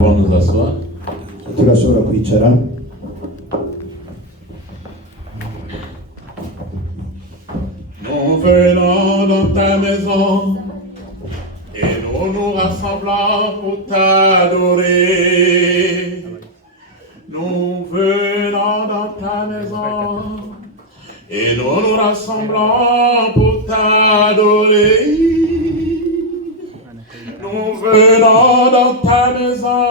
On nous asseoir. Turashobora kwicara. Nous venons dans ta maison et nous nous rassemblons pour t'adorer. Nous venons dans ta maison et nous nous rassemblons pour t'adorer. Nous venons dans ta maison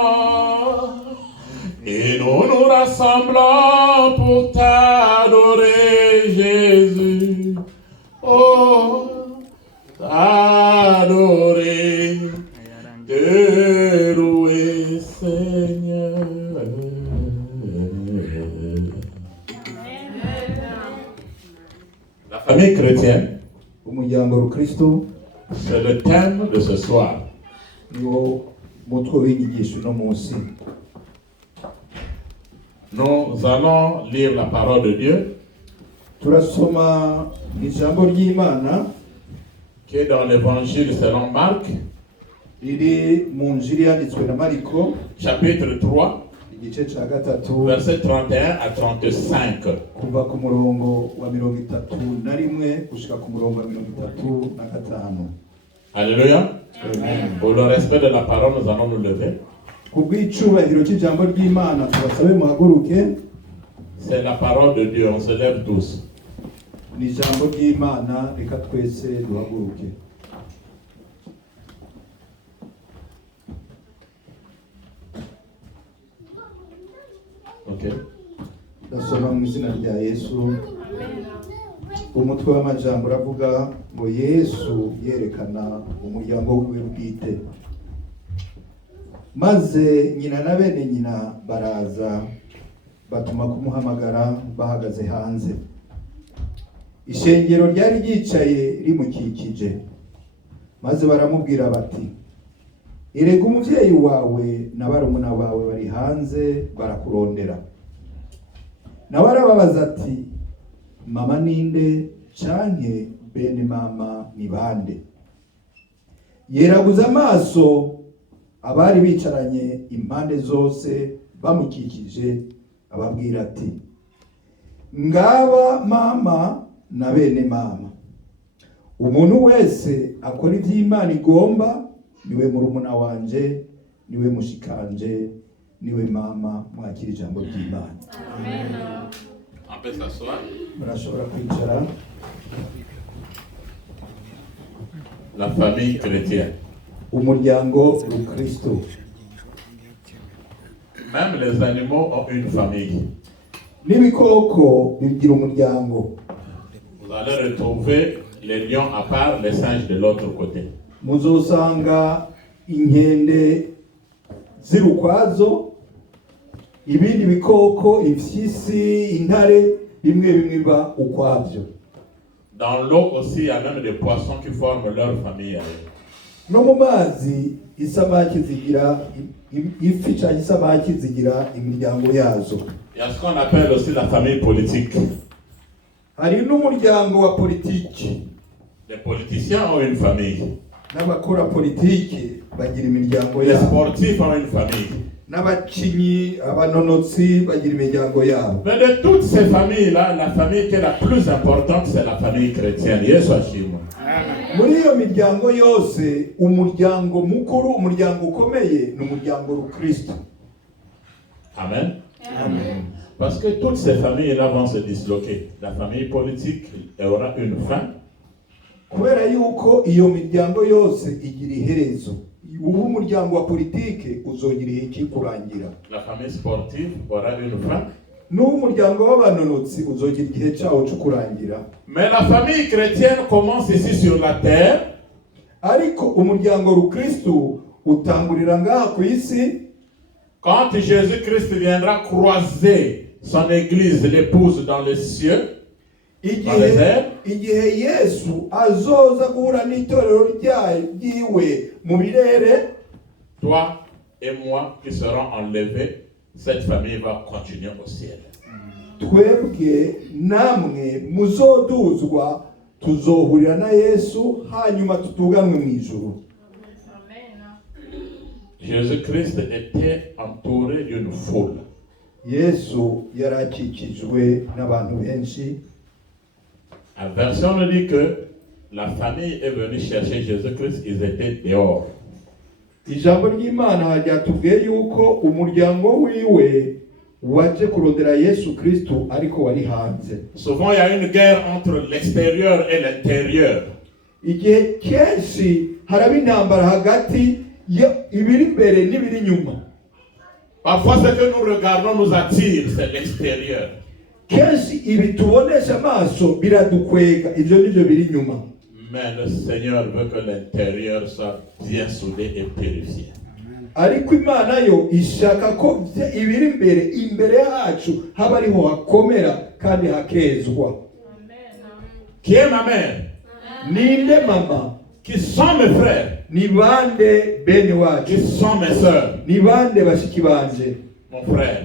et nous nous rassemblons pour t'adorer, Jésus. Oh, t'adorer, te louer, Seigneur. La famille chrétienne, Umuryango w'Ukristo c'est le thème de ce soir. niwo mutwe w'inyigisho no munsi. Nous allons lire la parole de Dieu Turasoma ijambo ry'Imana qui est dans l'évangile selon Marc, riri mu Njiri yanditswe na Mariko, chapitre 3, igice ca gatatu, versets 31 à 35. kuva ku murongo wa 31 gushika ku murongo wa 35. Alléluia. Amen. Pour le respect de la parole, nous allons nous lever. Kubw'icubahiro cy'ijambo ry'Imana tubasabe muhaguruke. C'est la parole de Dieu, on se lève tous. Ni ijambo ry'Imana, reka twese duhaguruke. Ok. Ndasoma mu izina rya Yesu. Umutwe w'amajambo uravuga ngo Yesu yerekana umuryango wiwe bwite. Maze nyina na bene nyina baraza batuma kumuhamagara bahagaze hanze. Ishengero ryari ryicaye rimukikije. Maze baramubwira bati, "Erega umuvyeyi wawe na barumuna bawe bari hanze barakurondera." Nawe arababaza ati, "Mama ninde canke bene mama ni bande?" Yeraguza amaso abari bicaranye impande zose bamukikije ababwira ati, "Ngaba mama na bene mama. Umuntu wese akora ivy'Imana igomba niwe murumuna wanje, niwe mushikanje, niwe mama." Mwakira ijambo ry'Imana. Amen. On peut s'asseoir. Murashobora kwicara. La famille chrétienne. Umuryango w'Ukristo. Même les animaux ont une famille. N'ibikoko bigira umuryango. Vous allez retrouver les lions à part, les singes de l'autre côté. Muzosanga inkende ziri ukwazo, ibindi bikoko, ifyisi, intare, bimwe biba ukwabyo. Dans l'eau aussi, il y a même des poissons qui forment leur famille. No mu mazi isamaki zigira ifi cyangwa isamaki zigira imiryango yazo. Il y a ce qu'on appelle aussi la famille politique. Hari n'umuryango wa politiki. Les politiciens ont une famille. N'abakora politiki bagira imiryango Les yabo. sportifs ont une famille. N'abakinyi, abanonotsi bagira imiryango yabo. Mais de toutes ces familles-là, la famille qui est la plus importante, c'est la famille chrétienne. Yesu ashimwe. Muri iyo miryango yose, umuryango mukuru, umuryango ukomeye ni umuryango w'Ukristo. Amen. Amen. Parce que toutes ces familles-là vont se disloquer. La famille politique aura une fin. Kubera yuko iyo miryango yose igira iherezo. Ubu umuryango wa politike uzogira iki kurangira. La famille sportive aura une fin. N'umuryango w'abanonotsi uzogira igihe cyawo cyo kurangira. Mais la famille chrétienne commence ici sur la terre. Ariko umuryango w'Ukristo utangurira ngaha ku isi. Quand Jésus-Christ viendra croiser son église, l'épouse dans les cieux, dans les airs, Igihe Yesu azoza guhura n'itorero ryiwe mu birere, toi et moi qui serons enlevés, cette famille va continuer au ciel. twebwe namwe muzoduzwa tuzohurira na Yesu hanyuma tutuganwe mu ijuru. Jésus-Christ était entouré d'une foule. Yesu yarakikijwe n'abantu benshi. La version nous dit que la famille est venue chercher Jésus-Christ, ils étaient dehors. Ijambo ry'Imana ryatubwiye yuko umuryango wiwe waje kurondera Yesu Kristo ariko wari hanze. Souvent il y a une guerre entre l'extérieur et l'intérieur. Igihe kenshi haraba intambara hagati ibiri imbere n'ibiri inyuma. Parfois ce que nous regardons nous attire, c'est l'extérieur. Kenshi ibi tubonesha amaso biradukwega, ivyo nivyo biri inyuma. Mais le Seigneur veut que l'intérieur soit bien soudé et purifié. Ariko Imana yo ishaka ko ibiri imbere yacu haba ariho hakomera kandi hakezwa. Qui est ma mère? Ninde mama? Qui sont mes frères? Ni bande bene wacu? Qui sont mes sœurs? Ni bande bashiki banje? Mon frère.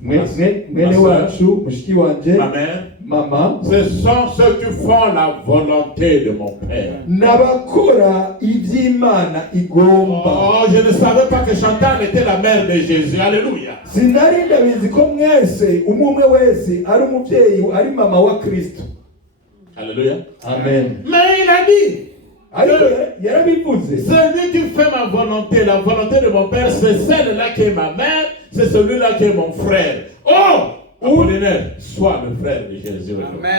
Mwene wacu, mushiki wanje, ma mère, mama. Ce sont ceux qui font la volonté de mon Père. Nabakora ivy'Imana igomba. Oh, je ne savais pas que Chantal était la mère de Jésus. Alléluia. Sinari ndabizi ko mwese umwe wese ari umuvyeyi ari mama wa Kristo. Alléluia. Amen. Mais il a dit, celui qui fait ma volonté, la volonté de mon Père, c'est celle-là qui est ma mère, c'est celui-là qui est mon frère. Oh! Apollinaire, sois le frère de Jésus.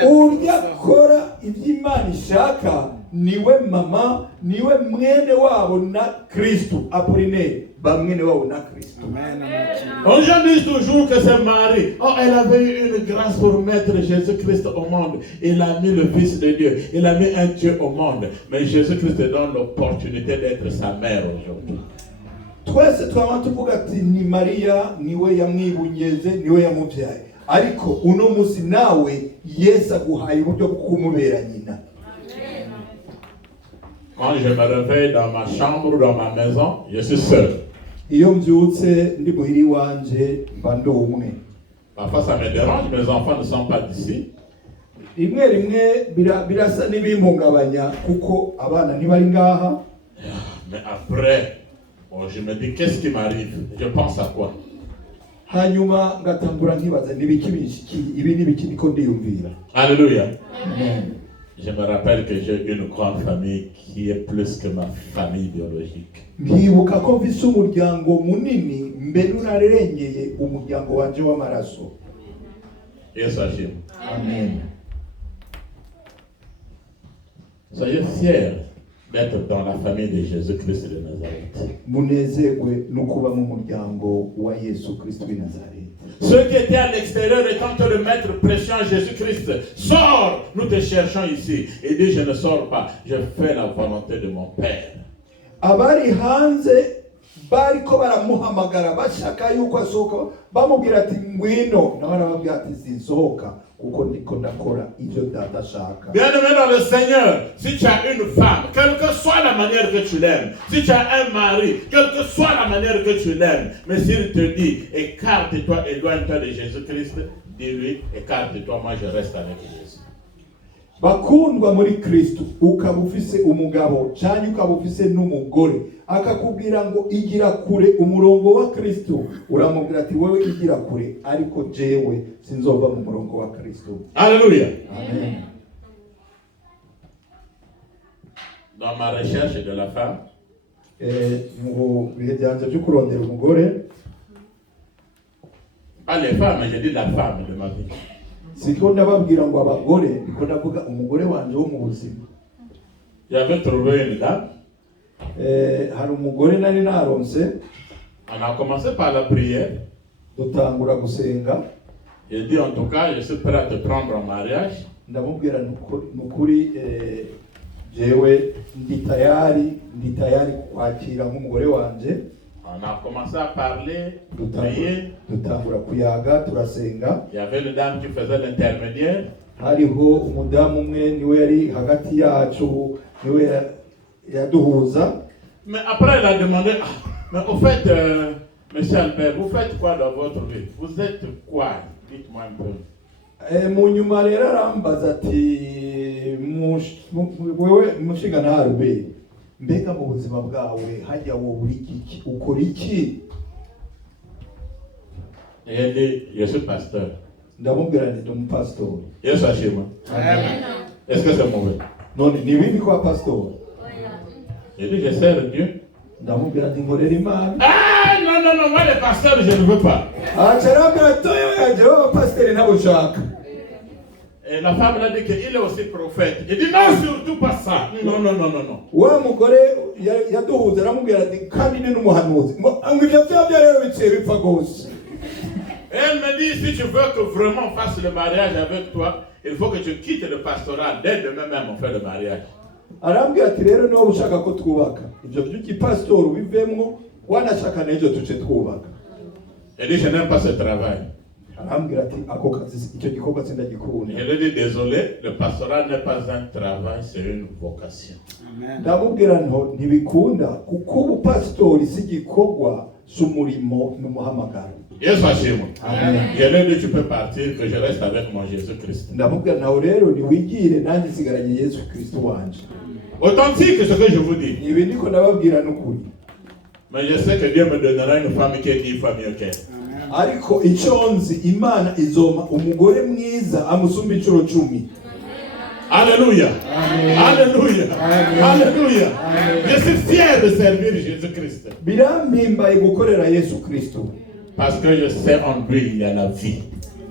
Uryakora ivy'Imana ishaka niwe mama, niwe mwene wabo na Kristo. Apollinaire, ba mwene wabo na Kristo. On dit toujours que c'est Marie. Oh, elle avait eu une grâce pour mettre Jésus-Christ au monde. Il a mis le Fils de Dieu. Il a mis un Dieu au monde. Mais Jésus-Christ donne l'opportunité d'être sa mère aujourd'hui. Twese twaba tuvuga ati ni Maria niwe yamwibunyeze niwe yamuvyaye. Ariko uno musi nawe Yesu aguhaye uburyo bwo kumubera nyina. Quand je me réveille dans ma chambre, dans ma maison, je suis seul. Iyo mbyutse ndi muhiri wanje mba ndi umwe. Parfois ça me dérange, mes enfants ne sont pas d'ici. Rimwe birasa n'ibimpungabanya kuko abana ntibari ngaha. Mais après, je me dis qu'est-ce qui m'arrive? Je pense à quoi? Hanyuma ngatangura nkibaza nibiki bishiki ibi nibiki niko ndiyumvira. Alléluia. Amen. Je me rappelle que j'ai une grande famille qui est plus que ma famille biologique. Nkibuka ko mfise umuryango munini mbere urarengeye umuryango wanje w'amaraso. Yesu ashimwe. Amen. Soyez fiers d'être dans la famille de Jésus-Christ de Nazareth. Munezerwe no kuba mu muryango wa Yesu Kristo w'i Nazareth. Ceux qui étaient à l'extérieur étant en train de mettre pression à Jésus-Christ, sors, nous te cherchons ici. Et dit, je ne sors pas, je fais la volonté de mon Père. Abari hanze bariko baramuhamagara bashaka yuko asohoka bamubwira ati ngwino nawe arababwira ati sinsohoka kuko ndiko ndakora ivyo data ashaka. Bien-aimé dans le Seigneur, si tu as une femme, quelle que soit la manière que tu l'aimes, si tu as un mari, quelle que soit la manière que tu l'aimes, mais s'il te dit écarte-toi, éloigne-toi de Jésus-Christ, dis-lui écarte-toi, moi je reste avec Jésus. Bakundwa muri Kristo ukaba ufise umugabo cyane ukaba ufise n'umugore akakubwira ngo igira kure umurongo wa Kristo, uramubwira ati wewe igira kure ariko jewe sinzova mu murongo wa Kristo. Alléluia. Amen. Dans ma recherche de la femme, mu bihe byanje byo kurondera umugore, pas les femmes, mais je dis la femme de ma vie. siko ndababwira ngo abagore, niko ndavuga umugore wanje wo mu buzima. J'avais trouvé une dame. Hari umugore nari naronse. On a commencé par la prière. Dutangura gusenga. J'ai dit en tout cas, je suis prêt à te prendre en mariage. Ndamubwira nukuri jewe ndi tayari kwakira nk'umugore wanje. On a commencé à parler, prier. Dutangura kuyaga turasenga. Il y avait une dame qui faisait l'intermédiaire. Hariho umudamu umwe niwe yari hagati yacu, niwe yaduhuza. Mais après elle a demandé, mais au fait, Monsieur Albert, vous faites quoi dans votre vie? Vous êtes quoi? Dites-moi un peu. Mu nyuma rero arambaza ati wewe mushinga na Albert mbega mu buzima bwawe hajya wowe uri iki ukora iki? Et il dit, je suis pasteur. Ndamubwira nti ndi umupasitori. Yesu ashimwe. Est-ce que c'est mauvais? None ni bibi kuba pasitori? Il dit, je sers Dieu. Ndamubwira nti nkorera Imana. Ah non, non, non, moi les pasteurs, je ne veux pas. Acarambwira toyo yaje abapasiteri nabo ushaka. Et la femme l'a dit qu'il est aussi prophète. Il dit non, surtout pas ça. Non, non, non, non, non. Wa mugore yaduhuza aramubwira ati kandi ni n'umuhanuzi. Ngo ibyo byabyo rero biciye bipfa gose. Elle me dit, si tu veux que vraiment on fasse le mariage avec toi, il faut que tu quittes le pastorat. Dès demain même, on fait le mariage. Arambwira ati rero niba ushaka ko twubaka ibyo by'igipasitori ubivemwo wanashaka n'ibyo tuce twubaka. Elle dit, je n'aime pas ce travail. Arambwira ati ako kazi icyo gikorwa sindagikunda. Je lui dis, désolé, le pastorat n'est pas un travail, c'est une vocation. Ndamubwira nto ntibikunda kuko ubupasitori si igikorwa cy'umurimo n'umuhamagaro. Yesu ashimwe. Amen. Je lui dis, tu peux partir, que je reste avec mon Jésus-Christ. Ndamubwira nawe rero niwigire nanjye nsigaranye Yesu Kristo wanje. Authentique ce que je vous dis. Ibi ndiko ndababwira n'ukuri. Mais je sais que Dieu me donnera une femme qui est 10 fois mieux qu'elle. Ariko icyo nzi Imana izoma umugore mwiza amusumba inshuro 10. Alléluia. Amen. Alléluia. Amen. Alléluia. Amen. Je suis fier de servir Jésus-Christ. Birampimbaye gukorera Yesu Kristo. Parce que je sais en lui il y a la vie.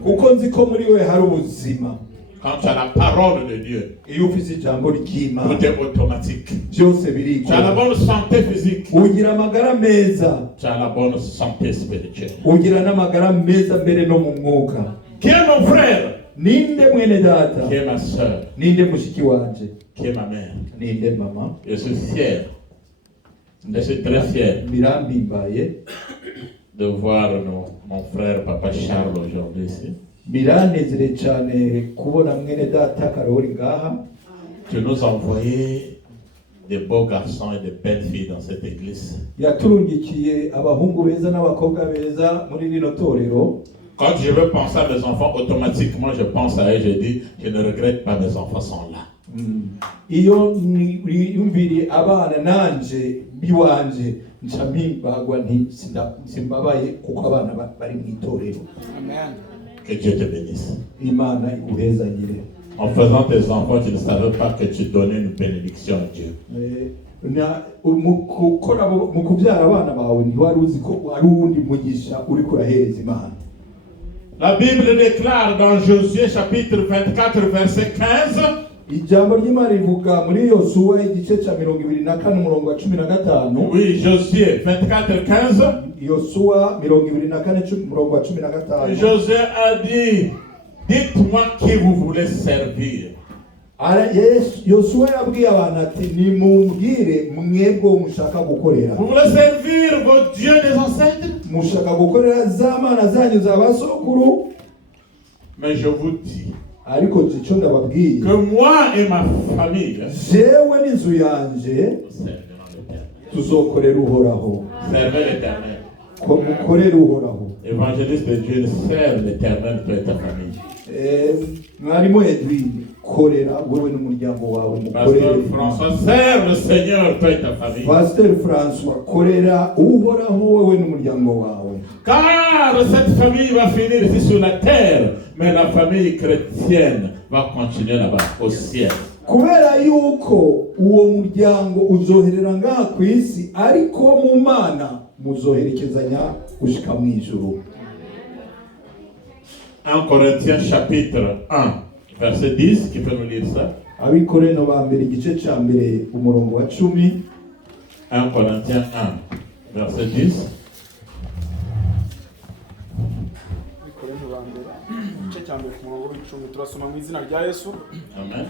Kuko nzi ko muri we hari ubuzima. Quand tu as la parole de Dieu, Iyo ufite ijambo ry'Imana tout est automatique. byose biriko. Tu as la bonne santé physique. Ugira amagara meza. Tu as la bonne santé spirituelle. Ugira n'amagara meza mbere no mu mwuka. Qui est mon frère? Ninde mwene data? Qui est ma soeur? Ninde mushiki wanje? Qui est ma mère? Ninde mama? Je suis fier. Je suis très fier Birampimbaye. de voir mon frère Papa Charles aujourd'hui ici. Biranezere cyane kubona mwene data Karoli ngaha. Tu nous as envoyé des beaux garçons et des belles filles dans cette église. Yaturungikiye abahungu beza n'abakobwa beza muri rino torero. Quand je veux penser à mes enfants, automatiquement je pense à eux, je dis, je ne regrette pas, mes enfants sont là. Iyo niyumviriye abana nanje biwanje nshampibagwa nti simbabaye kuko abana bari mu itorero. Amen. Que Dieu te bénisse. Imana iguhezagire. En faisant tes enfants, tu ne savais pas que tu donnais une bénédiction à Dieu. Mu kubyara abana bawe ntiwari uzi ko ari uwundi mugisha uri kurahereza Imana. La Bible déclare dans Josué chapitre 24 verset 15. Ijambo ry'Imana rivuga muri Yosuwa igice cya 24 umurongo wa 15. Oui, Josué 24:15. Yosuwa 24 umurongo wa 15. Josué a dit, dites-moi qui vous voulez servir. Yosuwa yabwiye abantu ati nimumbwire mwebwe mushaka gukorera. Vous voulez servir vos dieux des ancêtres? Mushaka gukorera za mana zanyu za basokuru. Mais je vous dis ariko icyo ndababwiye que moi et ma famille jewe n'inzu yanje tuzokorera Uhoraho. Servez l'Éternel. Mukorera Uhoraho. Évangéliste de Dieu, serve l'Éternel, toi et ta famille. Mwarimo Edwin, korera wewe n'umuryango wawe mukorere. Pasteur François, serve le Seigneur, toi et ta famille. Pasteur François, korera Uhoraho wewe n'umuryango wawe. Car cette famille va finir ici sur la terre, mais la famille chrétienne va continuer là-bas, au ciel. Kubera yuko uwo muryango uzoherera ngaha ku isi ariko mu Mana muzoherekezanya gushika mu ijuru. 1 Corinthiens chapitre 1 verset 10, qui peut nous lire ça? Abikorino ba mbere igice cya mbere umurongo wa 10. 1 Corinthiens 1 verset 10. Abikorino ba mbere igice cya mbere umurongo wa 10 turasoma mu izina rya Yesu. Amen.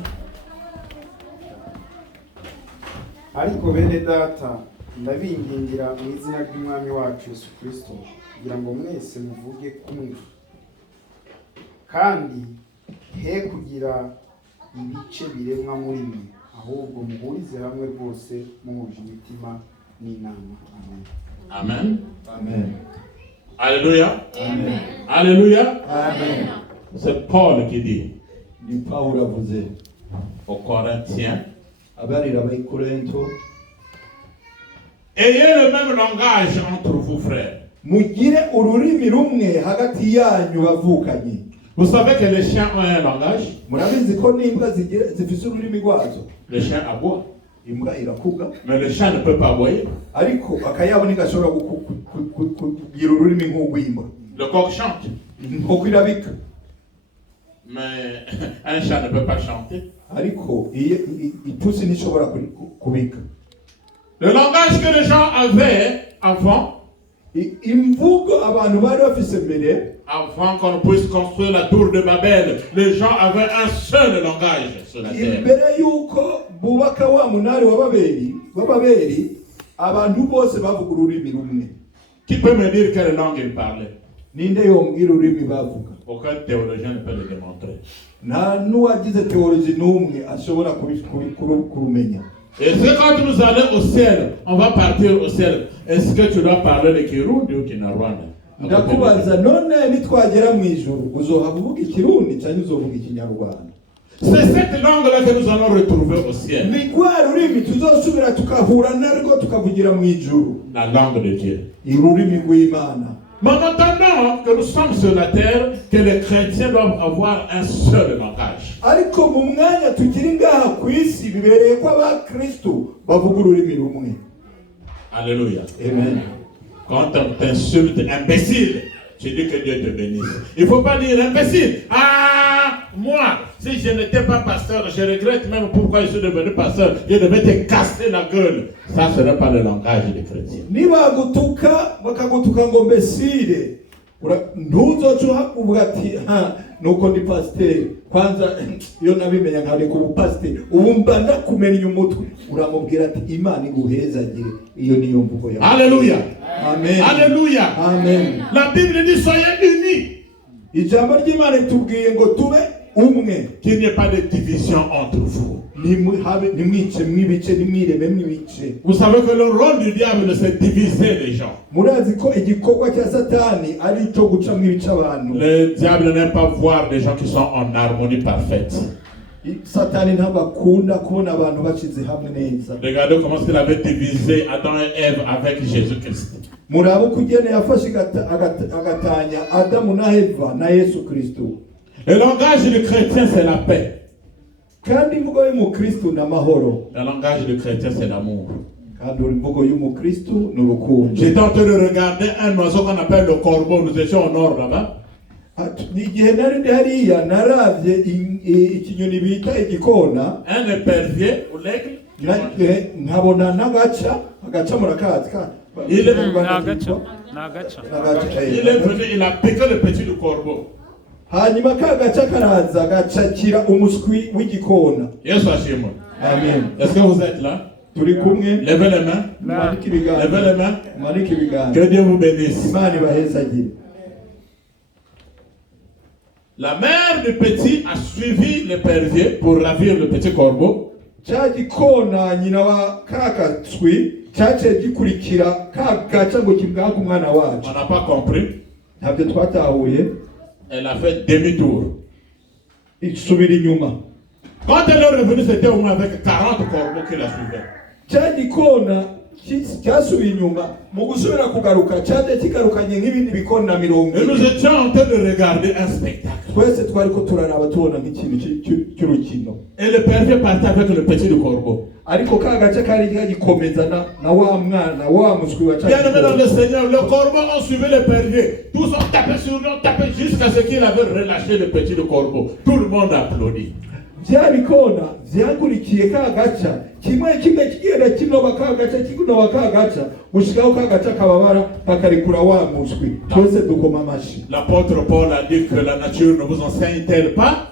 Ariko bene data ndabingingira mu izina ry'Umwami wacu Yesu Kristo kugira ngo mwese muvuge kumwe kandi he kugira ibice biremwa muri mwe ahubwo muhurize hamwe rwose muhuje imitima n'inama. Amen. Amen. Amen. Alléluia. Amen. Alléluia. Amen. C'est Paul qui dit Ni Paulo avuze aux Corinthiens abarira abayikorinto Ayez le même langage entre vous, frères. mugire ururimi rumwe hagati yanyu bavukanye. Vous savez que les chiens ont un langage. Murabizi ko n'imbwa zifise ururimi rwazo. Le chien aboie. Imbwa irakuga. Mais le chien ne peut pas aboyer. Ariko akayabo ntigashobora kugira ururimi nk'urw'imbwa. Le coq chante. Inkoko irabika. Mais un chat ne peut pas chanter. Ariko ipusi ntishobora kubika. Le langage que les gens avaient avant, imvugo abantu bari bafise mbere, avant qu'on puisse construire la tour de Babel, les gens avaient un seul langage sur la terre. Imbere yuko bubaka wa munari wa Babeli, abantu bose bavuga ururimi rumwe. Qui peut me dire quelle langue ils parlaient? Ninde yombwira ururimi bavuga? Aucun théologien ne peut le démontrer. Nta n'uwagize theologie n'umwe ashobora kurumenya. Et c'est quand nous allons au ciel, on va partir au ciel. Est-ce que tu dois parler le Kirundi ou Kinyarwanda? Ndakubaza none nitwagera mu ijuru uzohava uvuga ikirundi cyangwa uzovuga ikinyarwanda? C'est cette langue-là que nous allons retrouver au ciel. Ni rwa rurimi tuzosubira tukahura narwo tukavugira mu ijuru. La langue de Dieu. Ururimi rw'Imana. Mais maintenant que nous sommes sur la terre, que les chrétiens doivent avoir un seul langage. Ariko mu mwanya tukiri ngaha ku isi bibereye ko abakristo bavuga ururimi rumwe. Alléluia. Amen. Quand on t'insulte imbécile, tu dis que Dieu te bénisse. Il ne faut pas dire imbécile. Ah, moi, si je n'étais pas pasteur, je regrette même pourquoi je suis devenu pasteur. Je devais te casser la gueule. Ça, ce n'est pas le langage des chrétiens. Nibagutuka bakagutuka ngo mbesire. Ntuzoca uvuga ati nuko ndi pasiteri kwanza iyo nabimenya nkari ku pasiteri ubu mba ndakumenya umutwe uramubwira ati Imana iguhezagire. Iyo niyo mvugo yawe. Alléluia. Amen. Alléluia. Amen. La Bible dit soyez unis. Ijambo ry'Imana itubwiye ngo tube umwe. Qu'il n'y ait pas de division entre vous. Vous savez que le rôle du diable, c'est de diviser les gens. Le diable n'aime pas voir des gens qui sont en harmonie parfaite. Regardez comment il avait divisé Adam et Ève avec Jésus-Christ. Le langage du chrétien, c'est la paix. Le langage du chrétien, c'est l'amour. J'étais en train de regarder un oiseau qu'on appelle le corbeau. Nous étions au nord là-bas. Un épervier ou l'aigle. Il est venu, il a piqué le petit du corbeau. Hanyuma kagaca karaza gacakira umuswi w'igikona. Yesu ashimwe. Amen. Est-ce que vous êtes là? Turi kumwe. Levez les mains. Levez les mains. Que Dieu vous bénisse. Imana ibahezagire. La mère du petit a suivi l'épervier pour ravir le petit corbeau. Cya gikona nyina wa kakatswi cyaciye gikurikira kagaca ngo kibwaka umwana wacu. On n'a pas compris. Ntabyo twatahuye. Elle a fait demi-tour. Isubira inyuma. Quand elle est revenue, c'était au moins avec 40 corbeaux qui la suivaient. Cya gikona cyasubiye inyuma mu gusubira kugaruka cyaje kigarukanye nk'ibindi bikona 50. Et nous étions en train de regarder un spectacle. Twese twariko turaraba tubona nk'ikintu cy'urukino. Et le père partait avec le petit du corbeau. Ariko kagaca kari gagikomeza na wa mwana wa muswi wa Bien aimé dans le Seigneur, le corbeau ont suivi le pervier. Tous ont tapé sur lui, ont tapé jusqu'à ce qu'il avait relâché le petit du corbeau. Tout le monde applaudit. Bya bikona byakurikiye kagaca kimwe kigenda kinoba kagaca kinoba kagaca gushikaho kagaca kababara bakarekura wa muswi twese dukoma amashi. L'apôtre Paul a dit que la nature ne vous enseigne-t-elle pas?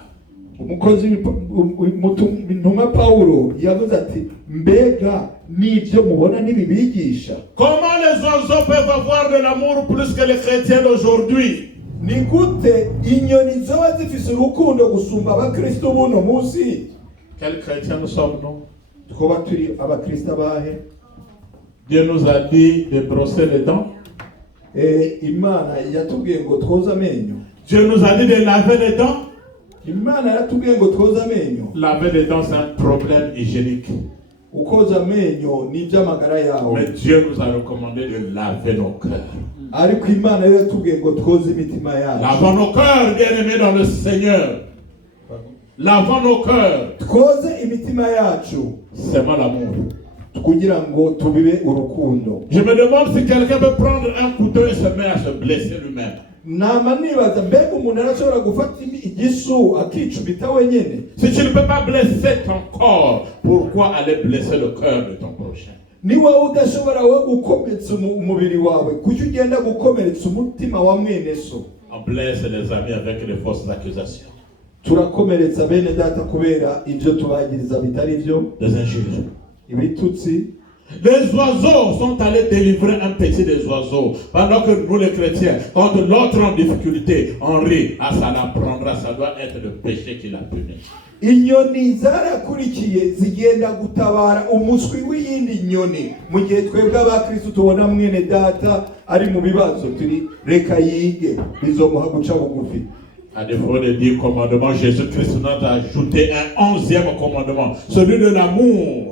Umukozi intumwa Paulo yavuze ati mbega n'ibyo mubona n'ibibigisha. Comment les oiseaux peuvent avoir de l'amour plus que les chrétiens d'aujourd'hui? Ni gute inyoni zoba zifise urukundo gusumba abakristo buno munsi? Quels chrétiens nous sommes, nous? Twoba turi abakristo bahe? Dieu nous a dit de brosser les dents. Imana yatubwiye ngo twoza amenyo. Dieu nous a dit de laver les dents. Imana yatubwiye ngo twoza amenyo. Laver les dents, c'est un problème hygiénique. ukoza amenyo n'iby'amagara yawe. Mais Dieu nous a recommandé de laver nos cœurs. Ariko Imana yo yatubwiye ngo twoze imitima yacu. Lavons nos cœurs, bien-aimés dans le Seigneur. Lavons nos cœurs. Twoze imitima yacu. C'est mal l'amour. Kugira ngo tubibe urukundo. Je me demande si quelqu'un peut prendre un couteau et se mettre à se blesser lui-même. Nama nibaza mbega umuntu arashobora gufata igisu akicubita wenyene. Si tu ne peux pas blesser ton corps, pourquoi aller blesser le cœur de ton prochain? Ni wowe udashobora we gukomeretsa umubiri wawe kuki ugenda gukomeretsa umutima wa mwene so. On blesse les amis avec les fausses accusations. Turakomeretsa bene data kubera ibyo tubagiriza bitari byo. Des injures. Ibitutsi. Les oiseaux sont allés délivrer un petit des oiseaux. Pendant que nous les chrétiens, quand l'autre en difficulté, on rit. Ah, ça l'apprendra, ça doit être le péché qui l'a puni. Inyoni zarakurikiye zigenda gutabara umuswi w'iyindi nyoni mu gihe twebwe abakristo tubona mwene data ari mu bibazo turi reka yige bizomuha guca bugufi. À défaut des 10 commandements, Jésus-Christ nous a ajouté un 11e commandement, celui de l'amour.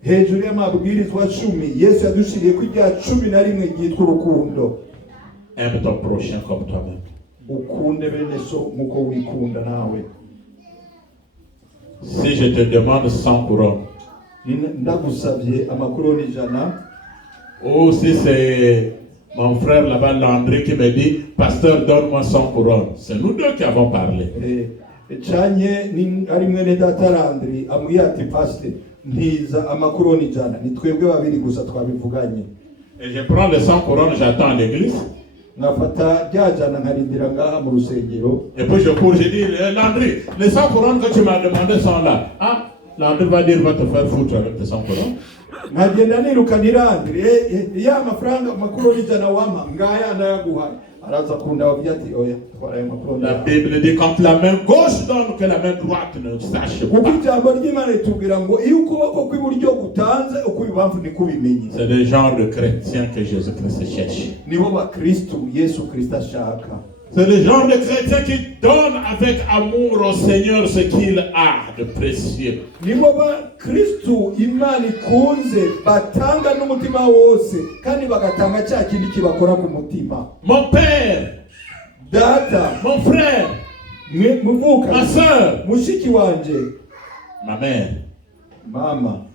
Hejuru y'amabwirizwa 10 Yesu yadushiriye ko irya 11 ryitwa urukundo. Aime ton prochain comme toi-même. Ukunde bene so muko wikunda nawe. Si je te demande 100 couronnes, ndagusabye amakoroni 100, ou si c'est mon frère là-bas, Landry, qui me dit, pasteur, donne-moi 100 couronnes. C'est nous deux qui avons parlé. Chanye ni ari mwene data Landry amwiye ati pastor ntiza amakoroni 100 ni twebwe babiri gusa twabivuganye. Et je prends les 100 couronnes, j'attends à l'église. Ngafata ryajana nkarindira ngaha mu rusengero. Et puis je cours, je dis, Landry, les 100 couronnes que tu m'as demandé sont là. Ah, Landry va dire, va te faire foutre avec tes 100 couronnes. Nkagenda nirukana Landry ya mafaranga makoroni 100 wama ngaya ndayaguha. Araza kunda wavyati oya twara makoroni. La Bible dit, quand la main gauche donne, que la main droite ne sache pas. Ijambo ry'Imana ritubwira ngo iyo ukuboko kw'iburyo gutanze ukw'ibubamfu nikubimenye. C'est le genre de chrétiens que Jésus-Christ cherche. Nibo bakristo Yesu Kristo ashaka. C'est le genre de chrétien qui donne avec amour au Seigneur ce qu'il a de précieux. Nibo bakristo Imana ikunze batanga n'umutima wose kandi bagatanga cya kindi kibakora ku mutima. Mon père, data, mon frère, ma soeur, mushiki wanje, ma mère, mama,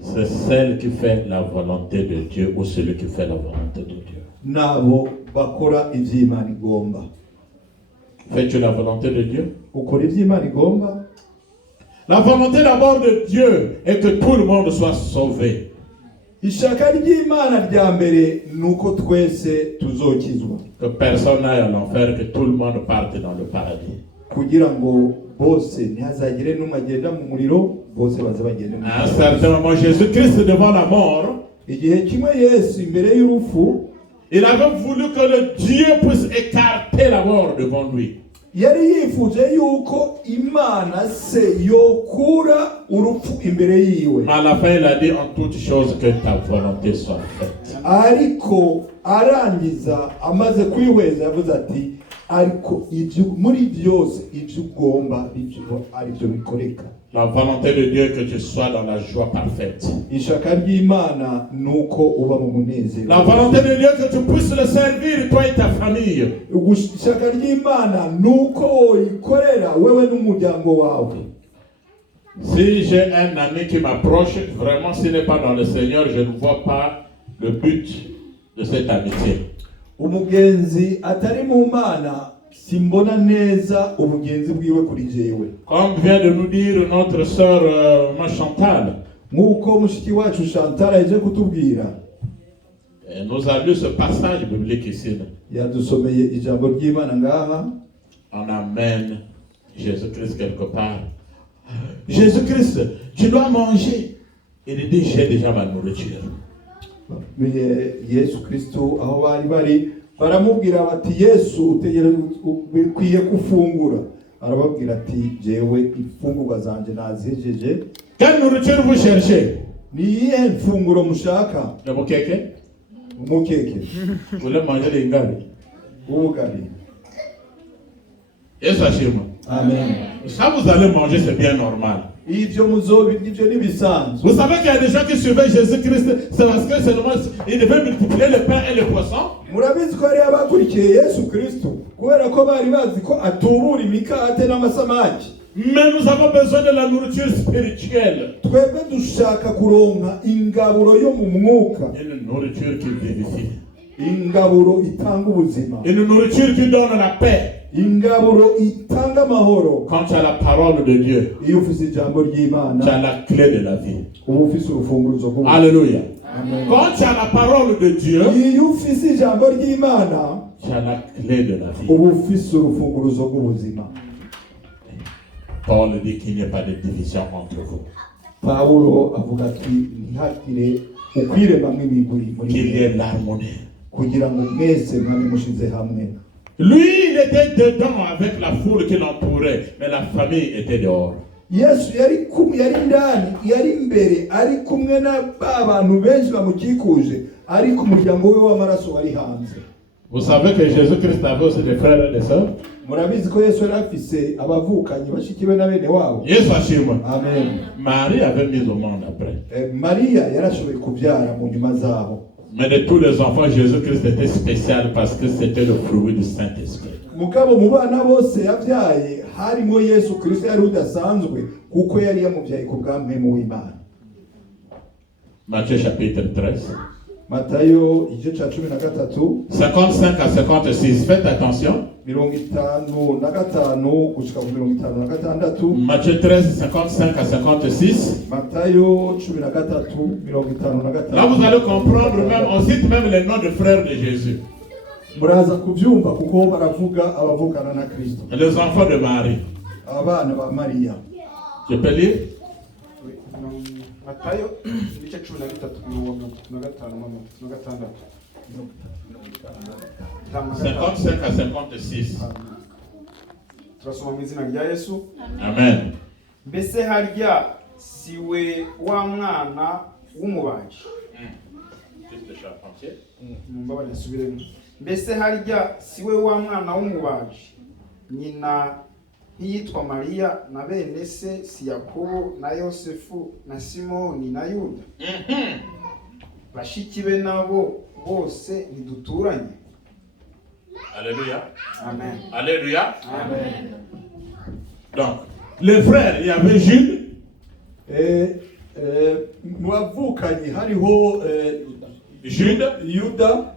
c'est celle qui fait la volonté de Dieu ou celui qui fait la volonté de Dieu. Nabo bakora ivy'Imana igomba. Fais-tu la volonté de Dieu? Ukora ivy'Imana igomba. La volonté d'abord de Dieu est que tout le monde soit sauvé. Ishaka ry'Imana rya mbere nuko twese tuzokizwa. Que personne n'aille à l'enfer, que tout le monde parte dans le paradis. Kugira ngo bose ntihazagire n'umwe agenda mu muriro, bose baze bagende mu À un certain moment, Jésus-Christ devant la mort, igihe kimwe Yesu imbere y'urupfu, il avait voulu que le Dieu puisse écarter la mort devant lui. Yari yifuje yuko Imana se yokura urupfu imbere yiwe. Mais à la fin, il a dit en toutes choses que ta volonté soit faite. Ariko arangiza amaze kwihweza yavuze ati ariko ibyo muri byose ibyo ugomba ibyo ari byo bikoreka. La volonté de Dieu est que tu sois dans la joie parfaite. Ishaka ry'Imana nuko uba mu munezero. La volonté de Dieu est que tu puisses le servir, toi et ta famille. Ishaka ry'Imana nuko ikorera wewe n'umuryango wawe. Si j'ai un ami qui m'approche, vraiment s'il n'est pas dans le Seigneur, je ne vois pas le but de cette amitié. Umugenzi atari mu Mana simbona neza umugenzi bwiwe kuri jewe. Comme vient de nous dire notre sœur Chantal, Nkuko mushiki wacu Chantal aje kutubwira. Elle nous a lu ce passage biblique ici. Yadusomeye ijambo ry'Imana ngaha. On amène Jésus-Christ quelque part. Jésus-Christ, tu dois manger. Il dit, j'ai déjà ma nourriture. Yesu Kristo aho bari baramubwira bati Yesu utekwiye kufungura. Arababwira ati jewe ifungurwa zanje nazihejeje. Quelle nourriture vous cherchez? Ni iyihe mfunguro mushaka? Le mukeke? Umukeke. Vous voulez manger les ngali? Ubugari. Et sachez-moi. Amen. Ça vous allez manger, c'est bien normal. ivyo muzobirya, ivyo n'ibisanzwe. Vous savez qu'il y a des gens qui suivaient Jésus-Christ, c'est parce que seulement ils devaient multiplier le pain et le poisson. Murabizi ko hari abakurikiye Yesu Kristo kubera ko bari bazi ko atubura imikate n'amasamaki. Mais nous avons besoin de la nourriture spirituelle. Twebwe dushaka kuronka ingaburo yo mu mwuka, Une nourriture qui vivifie. ingaburo itanga ubuzima, Une nourriture qui donne la paix. ingaburo itanga amahoro. Quand tu as la parole de Dieu, Iyo ufise ijambo ry'Imana, tu as la clé de la vie. uba ufise urufunguruzo rw'ubuzima. Alléluia. Amen. Quand tu as la parole de Dieu, Iyo ufise ijambo ry'Imana, tu as la clé de la vie. uba ufise urufunguruzo rw'ubuzima. Paul dit qu'il n'y a pas de division entre vous. Pawulo avuga ati ntihagire ukwiremamwo imiguri muri Qu'il y mwe, ait l'harmonie. kugira ngo mwese mwabe mushize hamwe. Lui, il était dedans avec la foule qui l'entourait, mais la famille était dehors. Yesu yari indani, yari imbere, ari kumwe na ba bantu benshi bamukikuje, ariko umuryango we w'amaraso wari hanze. Vous savez que Jésus-Christ avait aussi des frères et des sœurs. Murabizi ko Yesu yari afise abavukanyi bashikiwe na bene wabo. Yesu ashimwe. Amen. Marie avait mis au monde après. Mariya yarashoboye kubyara mu nyuma zabo. Mais de tous les enfants, Jésus-Christ était spécial parce que c'était le fruit du Saint-Esprit. Mugabo mu bana bose yabyaye harimo Yesu Kristo yari udasanzwe kuko yari yamubyaye ku bw'amwemu w'Imana. Matthieu chapitre 13. Matayo igice ca 13 55 à 56. Faites attention. 55 gushika ku 56. Matthieu 13, 55 à 56. Matayo 13 Là, vous allez comprendre, même, on cite même les noms de frères de Jésus. Muraza kubyumva kuko baravuga abavukana na Kristo. Les enfants de Marie. Abana ba Mariya. Je peux lire? Matayo ibice 55 à 56. Turasoma mu izina rya Yesu. Amen. Mbese harya siwe wa mwana w'umubaji. Mumbabarire nsubiremo. Mbese harya siwe wa mwana w'umubaji, nyina ntiyitwa Mariya, na bene se si Yakobo na Yosefu na Simoni na Yuda? Bashiki be nabo bose ntiduturanye? Alléluia. Amen. Alléluia. Amen. Donc, les frères, il y avait Jude. Mu bavukanyi hariho Jude. Yuda,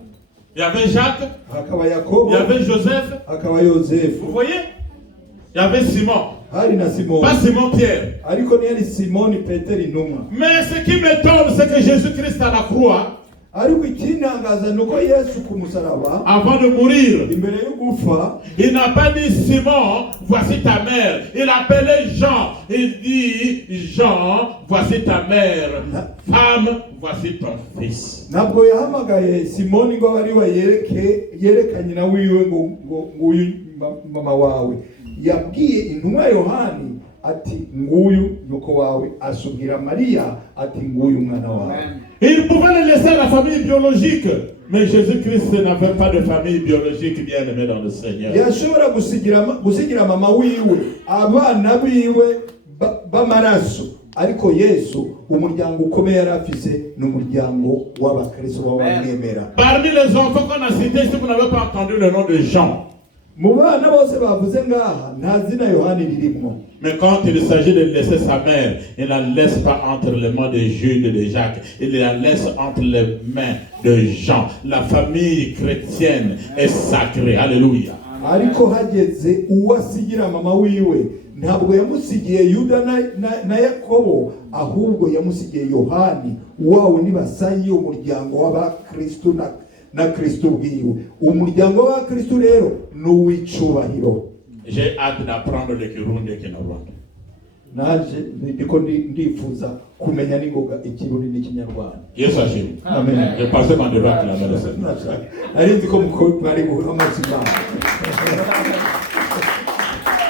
Il y avait Jacques. hakaba Yakobo, Il y avait Joseph. hakaba Yosefu, Vous voyez? Il y avait Simon. hari na Simoni. Pas Simon Pierre. Ariko ntiyari Simoni Petero intumwa. Mais ce qui m'étonne, c'est que Jésus-Christ à la croix, Ariko ikintangaza nuko Yesu ku musaraba avant de mourir, imbere yo gupfa, il n'a pas dit Simon, voici ta mère. Il appelait Jean. Il dit Jean, voici ta mère. Femme, voici ton fils. ntabwo yahamagaye Simoni ngo ari we yereka nyina wiwe ngo nguyu mama wawe. Yabwiye intumwa Yohani ati nguyu nuko wawe, asubira Mariya ati nguyu mwana wawe. Il pouvait le laisser à la famille biologique, mais Jésus-Christ n'avait pas de famille biologique bien aimée dans le Seigneur. Yashobora gusigira mama wiwe abana biwe b'amaraso, ariko Yesu umuryango ukomeye yari afise n'umuryango w'abakristo b'abamwemera. Parmi les enfants qu'on a cités, si vous n'avez pas entendu le nom de Jean, Mu bana bose bavuze ngaha nta zina Yohani ririmo. mais quand il s'agit de laisser sa mère, il ne la laisse pas entre les mains de Jude et de Jacques, il la laisse entre les mains de Jean. La famille chrétienne est sacrée. Alléluia. Ariko hageze uwasigira mama wiwe ntabwo yamusigiye Yuda na Yakobo, ahubwo yamusigiye Yohani, wawe nibasayi umuryango w'abakristo na Kristo bwiwe. Umuryango wa Kristo rero n'uwicubahiro. J'ai hâte d'apprendre le Kirundi et Kinyarwanda. Naje ndiko ndifuza kumenya ningoga Ikirundi n'Ikinyarwanda. Yesu ashimwe. Amen. Je passais mon devoir à la maison. Ariko muko bari guhamazima.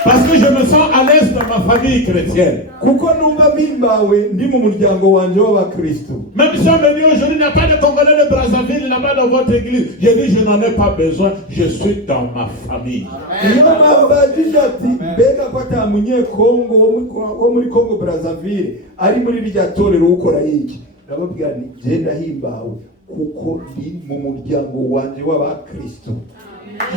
Parce que je me sens à l'aise dans ma famille chrétienne. Kuko numva bimbawe ndi mu muryango wanje w'abakristo. Même si on me dit aujourd'hui, il n'y a pas de Congolais de Brazzaville là-bas dans votre église. Je dis, je n'en ai pas besoin. Je suis dans ma famille. iyo mpamvu bagize ati mbega ko ata munyekongo wo muri Congo Brazzaville ari muri rya torero ukora iki, ndababwira nti genda himbawe kuko ndi mu muryango wanje w'abakristo.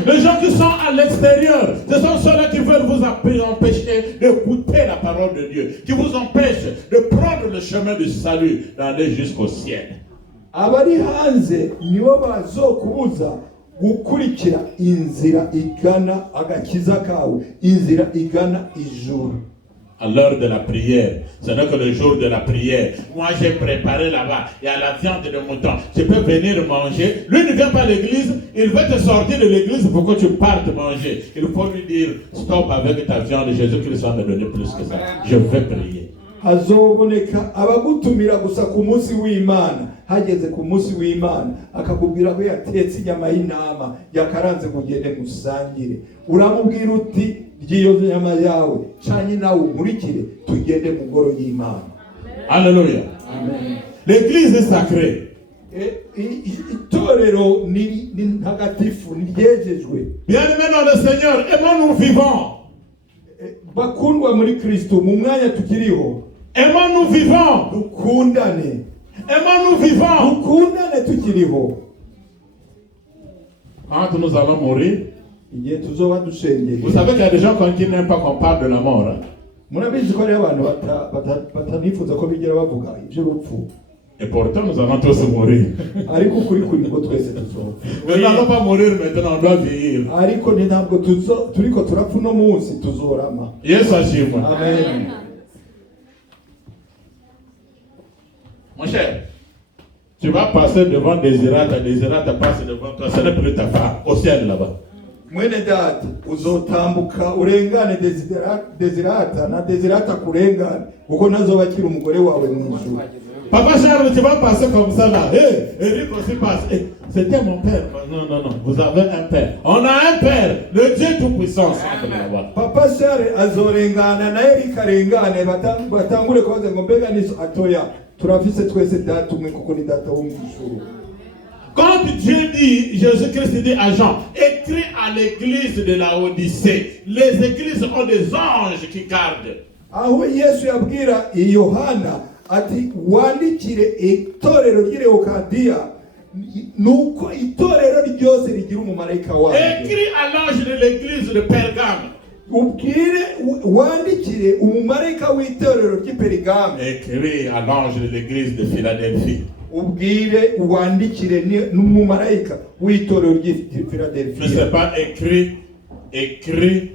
Les gens qui sont à l'extérieur, ce sont ceux-là qui veulent vous empêcher d'écouter la parole de Dieu, qui vous empêchent de prendre le chemin du salut, d'aller jusqu'au ciel. Abari hanze nibo bazokubuza gukurikira inzira igana agakiza kawe, inzira igana ijuru. À l'heure de la prière, ce n'est que le jour de la prière. Moi, j'ai préparé là-bas, il y a la viande de mouton. Tu peux venir manger. Lui ne vient pas à l'église, il veut te sortir de l'église pour que tu partes manger. Il faut lui dire, stop avec ta viande, Jésus-Christ va me donner plus que ça. Je vais prier. Hazoboneka abagutumira gusa ku munsi w'Imana, hageze ku munsi w'Imana akakubwira ko yatetse inyama y'intama yakaranze kugende musangire, uramubwira uti ry'iyo nyama yawe canyi nawe umurikire tugende mu ngoro y'Imana. Alléluia. Amen. L'église est sacrée. Itorero ni ntagatifu, ni ryejejwe. Bien-aimés dans le Seigneur, aimons-nous vivants. Bakundwa muri Kristo, mu mwanya tukiriho, aimons-nous vivants. dukundane. Aimons-nous vivants. Dukundane tukiriho. Quand nous allons mourir, Igihe tuzoba dushengeye. vous savez qu'il y a des gens qui n'aiment pas qu'on parle de la mort. Hein? Murabizi ko ari abantu batanifuza ko bigera bavuga iby'urupfu. Et pourtant, nous allons tous mourir. Ariko kuri ngo twese tuzopfa. Nous n'allons pas mourir maintenant, on doit vieillir. Ariko ni ntabwo turiko turapfa no munsi tuzorama. Yesu ashimwe. Amen. Mon cher, tu vas passer devant Désirata passe devant toi, ce n'est plus ta femme, au ciel là-bas. Mwene data uzotambuka urengane Désirata na Désirata kurengane kuko nazo bakira umugore wawe mu ijuru. Papa Charles, tu vas passer comme ça là. Eric aussi passe. C'était mon père. Non. Vous avez un père. On a un père. Le Dieu Tout-Puissant. Papa Charles azorengana na Eric arengane batangure kubaza ngo mbega niso atoya. Turafise twese data umwe kuko ni data wo mu ijuru. Quand Dieu dit, Jésus-Christ dit à Jean, écris à l'église de la Odyssée. Les églises ont des anges qui gardent. Aho Yesu yabwira Yohana ati wandikire itorero ry'Leokadiya nuko itorero ryose rigira umumarayika wayo. Écris à l'ange de l'église de Pergame. Ubwire wandikire umumarayika w'itorero ry'Pergame. Écris à l'ange de l'église de Philadelphie. Ubwire wandikire n'umumarayika w'itorero ry'i Philadelphia. Ne c'est pas écrit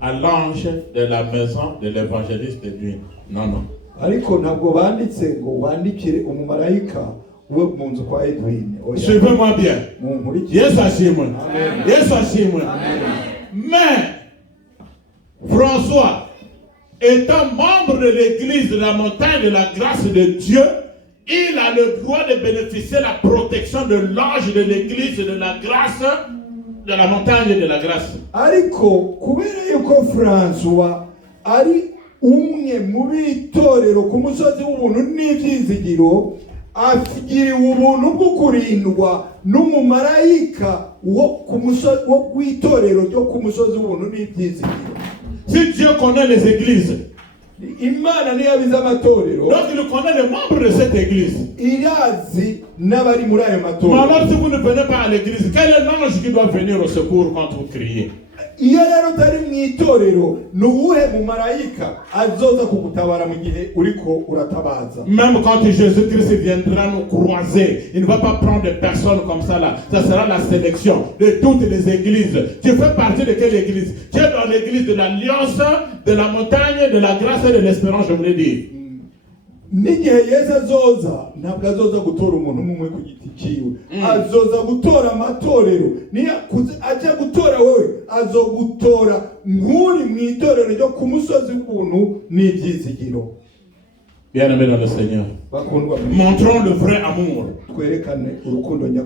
à l'ange de la maison de l'évangéliste de Dieu. Non. Ariko ntabwo banditse ngo wandikire umumarayika we mu nzu kwa Edwin. Suivez-moi bien. Yesu ashimwe. Yesu ashimwe. Mais François, étant membre de l'église de la montagne de la grâce de Dieu, il a le droit de bénéficier de la protection de l'ange de l'église de la grâce, de la montagne de la grâce. Ariko kubera yuko François ari umwe mu bitorero ku musozi w'ubuntu n'ibyizigiro, afigiriwe ubuntu bwo kurindwa n'umumarayika wo ku musozi wo w'itorero ryo ku musozi w'ubuntu n'ibyizigiro. Si Dieu connaît les églises, Imana niyo abizi amatorero, donc il connaît les membres de cette église. Irazi n'abari muri ayo matorero. Mais alors si vous ne venez pas à l'église, quel est l'ange qui doit venir au secours quand vous criez? Iyo rero utari mu itorero, ni uwuhe mumarayika azoza kugutabara mu gihe uriko uratabaza? Même quand Jésus-Christ viendra nous croiser, il ne va pas prendre des personnes comme ça là. Ça sera la sélection de toutes les églises. Tu fais partie de quelle église? Tu es dans l'église de l'Alliance, de la montagne, de la grâce et de l'espérance, je voulais dire. N'igihe Yesu azoza, ntabwo azoza gutora umuntu umwe ku giti ciwe, azoza gutora amatorero. Niyo aje gutora wewe, azogutora nk'uri mu itorero ryo ku musozi w'ubuntu n'ibyizigiro. Bien-aimés dans le Seigneur, montrons le vrai amour.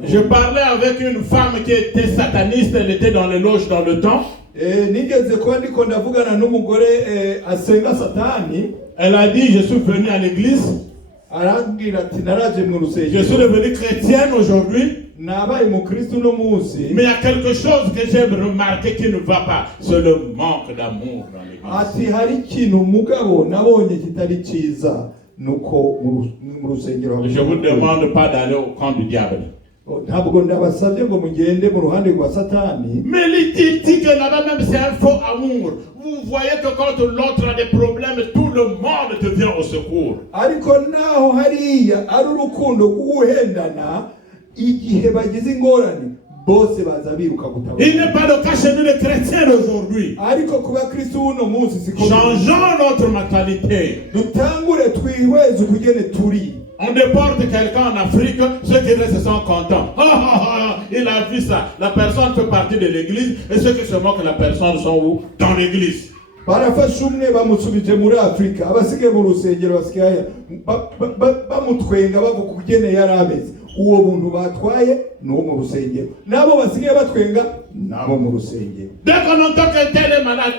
Je parlais avec une femme qui était sataniste, elle était dans les loges dans le temps. nigeze kuba ndiko ndavugana n'umugore asenga satani. Elle a dit, je suis venu à l'église. arambwira ati naraje mu Je suis rusengero devenu chrétienne aujourd'hui, nabaye umukristo uno munsi, mais il y a quelque chose que j'aime remarquer qui ne va pas. C'est le manque d'amour dans l'église. ati hari ikintu mugabo nabonye kitari cyiza nuko mu rusengero Je vous demande pas d'aller au camp du diable. ntabwo ndabasabye ngo mugende mu ruhande rwa satani, Mais il dit que là-bas même c'est un faux amour. Vous voyez que quand l'autre a des problèmes, tout le monde te vient au secours. ariko naho hariya ari urukundo kuguhendana igihe bagize ingorane bose baza biruka gutabara. Il n'est pas le cas chez nous les chrétiens d'aujourd'hui. ariko ku bakristo uno munsi siko Changeons notre mentalité. dutangure twihweze ukugene turi. On déporte quelqu'un en Afrique, ceux qui restent sont contents. Il a vu ça. La personne fait partie de l'église et ceux qui se moquent de la personne sont où? Dans l'église. barafashe umwe bamusubije muri Afrika, abasigaye mu rusengero basigaye bamutwenga bavuga ukugene yari ameze. Uwo muntu batwaye ni uwo mu rusengero, nabo basigaye batwenga nabo mu rusengero. Dès qu'on entend que tel est malade,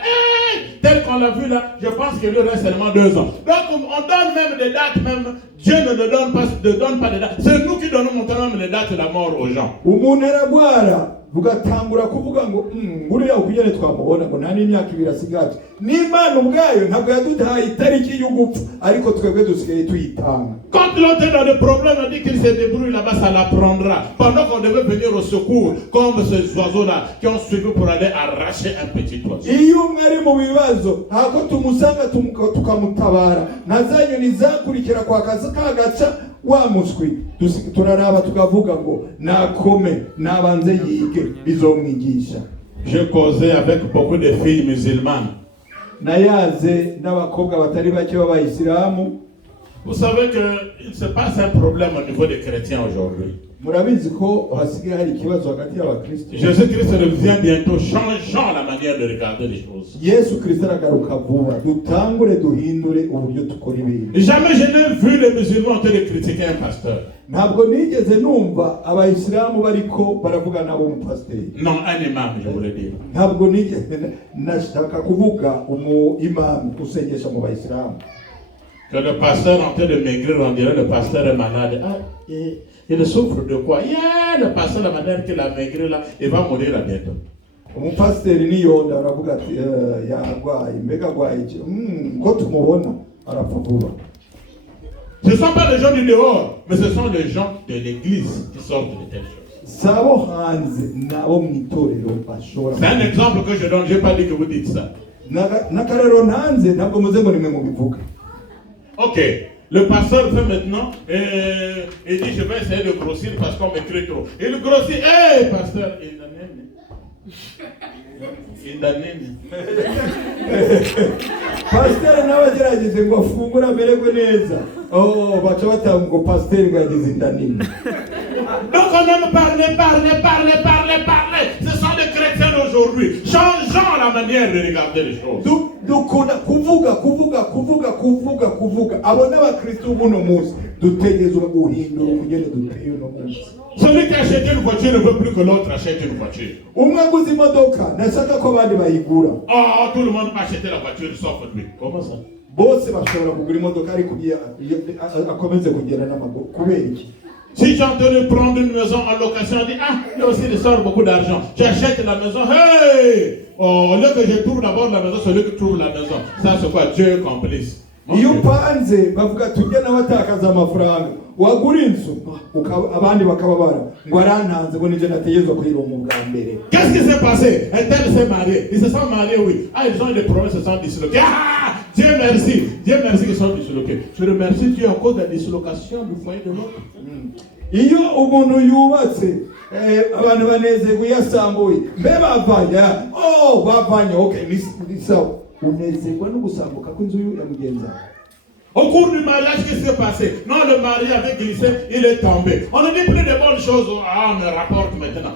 tel qu'on l'a vu là, je pense qu'il lui reste seulement 2 ans. Donc on donne même des dates, même Dieu ne donne pas des dates. C'est nous qui donnons maintenant même les dates de la mort aux gens. Umuntu aragwara bugatangura kuvuga ngo buriya ukugene twamubona ngo nta n'imyaka 2 asigaje. N'Imana ubwayo ntabwo yaduhaye itariki y'ugupfa, ariko twebwe dusigaye tuyitanga. Quand l'autre est dans des problèmes, on dit qu'il se débrouille là-bas, ça l'apprendra. Pendant qu'on devait venir au secours, comme ces oiseaux-là qui ont suivi pour aller arracher un petit oiseau. Iyo mwari mu bibazo ntabwo tumusanga tukamutabara, ntazanyoni zakurikira kwa kazi kagaca wa muswi turaraba tukavuga ngo nakome nabanze yige bizomwigisha. Je causais avec beaucoup de filles musulmanes. Nayaze n'abakobwa batari bake b'abayisilamu. Vous savez qu'il se passe un problème au niveau des chrétiens aujourd'hui. Murabizi ko hasigaye hari ikibazo hagati y'abakristo. Jésus-Christ revient bientôt, changeant la manière de regarder les choses. Yesu Kristo aragaruka vuba, dutangure duhindure uburyo tukora ibintu. Jamais je n'ai vu les musulmans en train de critiquer un pasteur. Ntabwo nigeze numva abayisilamu bariko baravuga nabo umupasiteri. Non, un imam, je voulais dire. Ntabwo nigeze nashaka kuvuga imam usengesha mu bayisilamu. Que le pasteur en train de maigrir, on dirait le pasteur est malade. Ah, il souffre de quoi? Le pasteur, la manière qu'il a maigri là, il va mourir à bientôt. Umupasiteri niyonda aravuga ati yarwaye, mbega arwaye iki? Ko tumubona arapfa vuba. Ce ne sont pas les gens du dehors, mais ce sont les gens de l'église qui sortent de telles choses. Sabo hanze nabo mwitorero bashora. C'est un exemple que je donne, je n'ai pas dit que vous dites ça. Nakarero ntanze ntabwo muze ngo nimwe mubivuga. Ok, le pasteur fait maintenant et dit je vais essayer de grossir parce qu'on m'écrit trop. Il grossit, hey pasteur, Pasteur nawe agerageze ngo afungure amererwe neza. Baca batanga ngo pasteur ngo yagize inda nini. Donc on aime parler. Ce sont des chrétiens d'aujourd'hui. Changeons la manière de regarder les choses. Dukunda kuvuga. Abo n'abakristo buno munsi dutegerezwa guhindura ukugene duteye uno munsi. Celui qui achète une voiture ne veut plus que l'autre achète une voiture. Umwe aguze imodoka nashaka ko abandi bayigura. Tout le monde peut acheter la voiture sauf lui. Comment ça? Bose bashobora kugura imodoka ariko akomeze kugenda n'amaguru kubera iki? Si tu es en train de prendre une maison en location, on dit il aussi il sort beaucoup d'argent. Tu achètes la maison, au lieu que je trouve d'abord la maison, celui qui trouve la maison. Ça c'est quoi? Dieu est complice. Iyo upanze bavuga tujye n'abatakaza amafaranga wagura inzu abandi bakababara ngo arantanze ngo nije nategezwa kuyironka ubwa mbere. Qu'est-ce qui s'est passé? Un tel s'est marié. Ils se sont mariés, oui. Ils ont eu des problèmes, se sont disloqués. Dieu merci qu'ils sont disloqués. Je remercie Dieu en cause de la dislocation du foyer de l'autre. Iyo umuntu yubatse abantu banezerwa yasambuye mbe bavanye okay ni sawa unezerwa no gusambuka kw'inzu ya mugenza. Au cours du mariage, qu'est-ce qui s'est passé? Non, le mari avait glissé, il est tombé. On ne dit plus de bonnes choses. On me rapporte maintenant.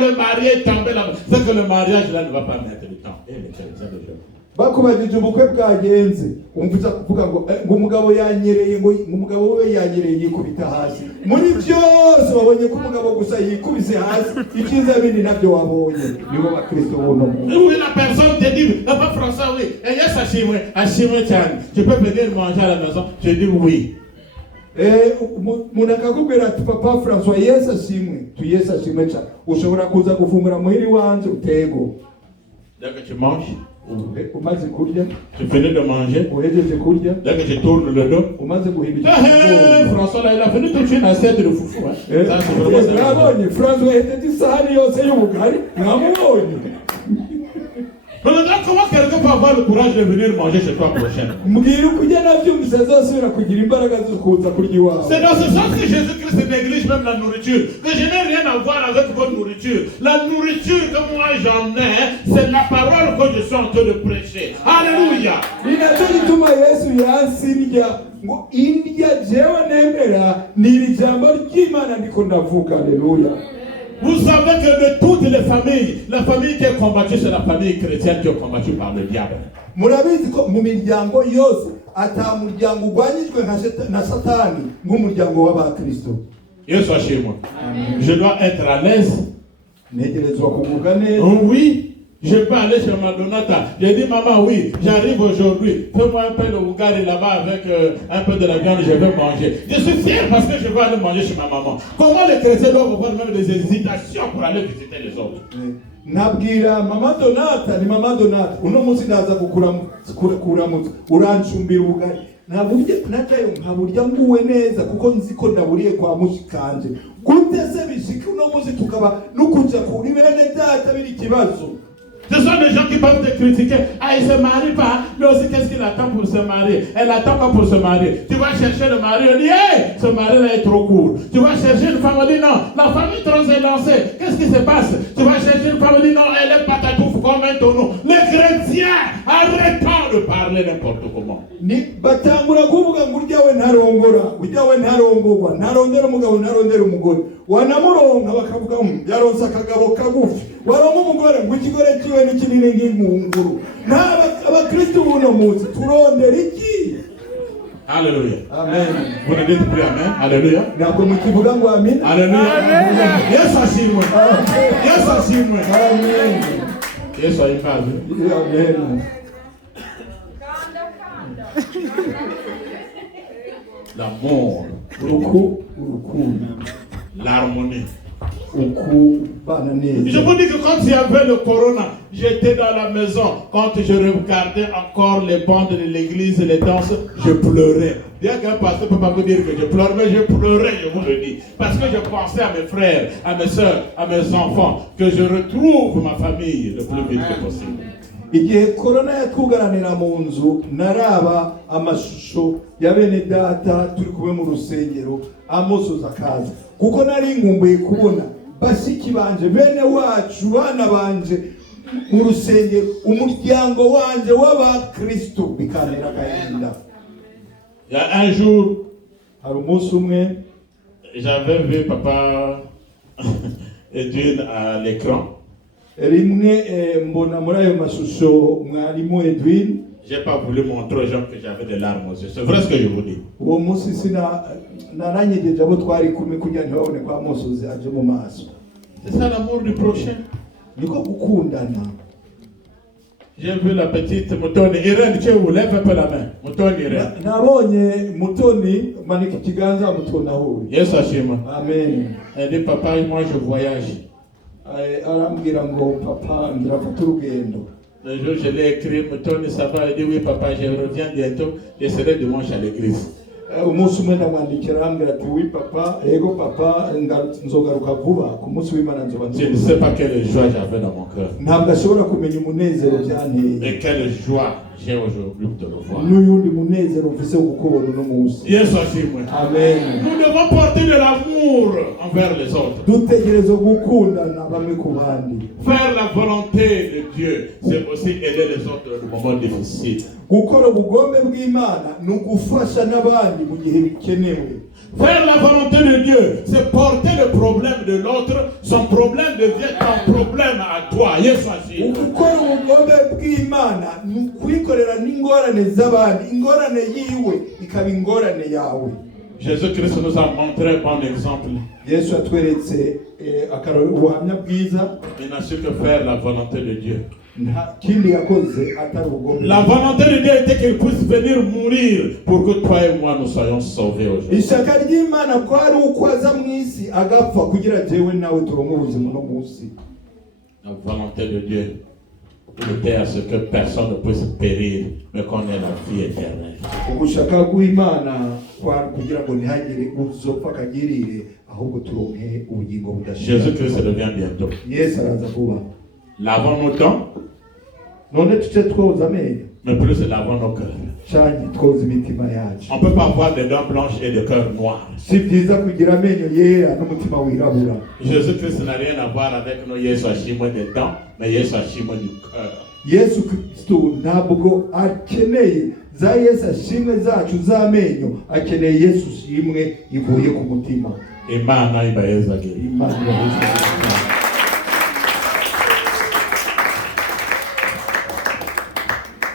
Le mari est tombé là. C'est que le mariage là ne va pas mettre le temps. Et les chrétiens de Dieu. Bakubajije ubukwe bwagenze umvuza kuvuga ngo umugabo yanyereye ngo umugabo we yanyereye yikubita hasi. Muri byose babonye ko umugabo gusa yikubise hasi, ikiza bindi nabyo wabonye. Nibo bakristo bono. Oui, la personne te dit, papa François, oui. Et yes, achimwe cyane. Tu peux venir manger à la maison? Je dis oui. umuntu akakubwira ati papa François Yesu ashimwe, tu Yesu ashimwe cyane, ushobora kuza gufungura muhiri wanje utego. Dès que tu manges, umaze kurya, tu finis de manger, uhejeje kurya, dès que je tourne le dos, umaze guhindukira. François là, il a fini toute une assiette de foufou. Hein. Ça, c'est vraiment ça. Mwabonye François yahejeje isahani yose y'ubugari, mwamubonye. Maintenant, comment quelqu'un peut avoir le courage de venir manger chez toi prochainement? C'est dans ce sens que Jésus-Christ néglige même la nourriture. Que je n'ai rien à voir avec votre nourriture. La nourriture que moi j'en ai, c'est la parole que je suis en train de prêcher. Alléluia. Vous savez que de toutes les familles, la famille qui est combattue, c'est la famille chrétienne qui est combattue par le diable. Murabizi ko mu miryango yose ata muryango ugwanyijwe na Satani nk'umuryango w'abakristo. Yesu soit chez moi. Je dois être à l'aise. Negerezwa kuvuga neza. Oui. Je peux aller chez Madonata. J'ai dit, maman, oui, j'arrive aujourd'hui. Fais-moi un peu de ougari là-bas avec un peu de la viande, je vais manger. Je suis fier parce que je vais aller manger chez ma maman. Comment les chrétiens doivent avoir même des hésitations pour aller visiter les autres? Nabwira mama Donata, ni mama Donata. Uno munsi ndaza kukuramutsa urancumbira ubugari. Naburya natayo nkaburya nguwe neza kuko nzi ko ndaburiye kwa mushikanje. Gute se bishiki uno munsi tukaba nukuja kuri bene data biri kibazo. Ce sont des gens qui peuvent te critiquer. Ah, il ne se marie pas. Mais aussi, qu'est-ce qu'il attend pour se marier? Elle attend pas pour se marier. Tu vas chercher le mari, on dit, hey, ce mari-là est trop court. Tu vas chercher une femme, on dit, non, la femme est trop élancée. Qu'est-ce qui se passe? Tu vas chercher une femme, on dit, non, elle est patatouf comme un tonneau. Les chrétiens, arrêtons de parler n'importe comment. Ni batangura kuvuga ngo uryawe ntarongora, uryawe ntarongorwa, ntarondera umugabo, ntarondera umugore. Wanamuronka bakavuga yaronsa akagabo kagufi. Waronka umugore ngo ikigore kiwe ni kinini nk'ingunguru. Abakristo buno munsi turondera iki? Alléluia. Amen. Vous ne dites plus amen. Alléluia. Ntabwo mukivuga ngo amen. Alléluia. Yesu ashimwe. Yesu ashimwe. Amen. Yesu ayimbaze. Amen. L'amour, l'harmonie. Je vous dis que quand il y avait le corona, j'étais dans la maison. Quand je regardais encore les bandes de l'église, les danses, je pleurais. Bien qu'un pasteur ne peut pas vous dire que je pleure, mais je pleurais, je vous le dis. Parce que je pensais à mes frères, à mes soeurs, à mes enfants, que je retrouve ma famille le plus vite que possible. Igihe corona yatwugaranira mu nzu naraba amashusho ya bene data turi kumwe mu rusengero amosoza kaza kuko nari ngumbuye kubona bashiki banje bene wacu bana banje mu rusengero umuryango wanje w'abakristo bikanira gahinda. Il y a un jour, hari umunsi umwe j'avais vu papa Edwin à l'écran. rimwe mbona muri ayo mashusho mwarimu Edwin. J'ai pas voulu montrer aux gens que j'avais des larmes aux yeux. C'est vrai ce que je vous dis. Uwo munsi naranyegeje abo twari kumwe kugira ntibabone ko amosozi aje mu maso. C'est ça l'amour du prochain. Niko gukundana. J'ai vu la petite Mutoni. Irène, tu lève un peu la main. Mutoni Irène. Nabonye Mutoni manika ikiganza Mutoni aho. Yesu ashimwe. Amen. Elle dit papa, moi je voyage. Arambwira ngo papa ndafata urugendo. Le jour je l'ai écrit, Mutoni ça va? Elle dit oui papa, je reviens bientôt. Je serai dimanche à l'église. Umunsi umwe ndamwandikira arambwira ati oui papa, ego papa nzogaruka vuba ku munsi w'Imana nzoba. Je ne sais pas quelle joie j'avais dans mon cœur. Ntabwo ashobora kumenya umunezero byanteye. Et quelle joie j'ai aujourd'hui de le voir. N'uyundi munezero mfise kukubona uno munsi. Yesu ashimwe. Amen. Nous devons porter de l'amour envers les autres. Dutegerezwa gukundana bamwe ku bandi. Faire la volonté de Dieu, c'est aussi aider les autres dans les moments difficiles. Gukora ubugombe bw'Imana ni ugufasha n'abandi mu gihe bikenewe. Faire la volonté de Dieu, c'est porter le problème de l'autre, son problème devient ton problème à toi. Yesu ashimwe. Gukora ubugombe bw'Imana ni ukwikorera n'ingorane z'abandi, ingorane yiwe ikaba ingorane yawe. Jésus-Christ nous a montré un bon exemple. Yesu atweretse akarori ubuhamya bwiza. Il n'a su que faire la volonté de Dieu. Nta kindi yakoze atari ubugome. La volonté de Dieu était qu'il puisse venir mourir pour que toi et moi nous soyons sauvés aujourd'hui. Ishaka ry'Imana kwari uko aza mu isi agapfa kugira jewe nawe turonke ubuzima no munsi. La volonté de Dieu était à ce que personne ne puisse périr, mais qu'on ait la vie éternelle. Ugushaka bw'Imana kwari kugira ngo ntihagire uzopfa kagirire ahubwo turonke ubugingo budashira. Jésus-Christ revient bientôt. Yesu araza vuba. Lavons nos dents, None tuce twoza amenyo mais plus lavons nos cœurs. canke twoza imitima yacu. On ne peut pas avoir des dents blanches et des cœurs noirs. Si byiza kugira amenyo yera n'umutima wirabura. Jésus-Christ n'a rien à voir avec nos Yesu ashimwe des dents, mais Yesu ashimwe du cœur. Yesu Kristo ntabwo akeneye za Yesu ashimwe zacu z'amenyo, akeneye Yesu ashimwe ivuye ku mutima. Imana ibayezagire. Imana ibahe.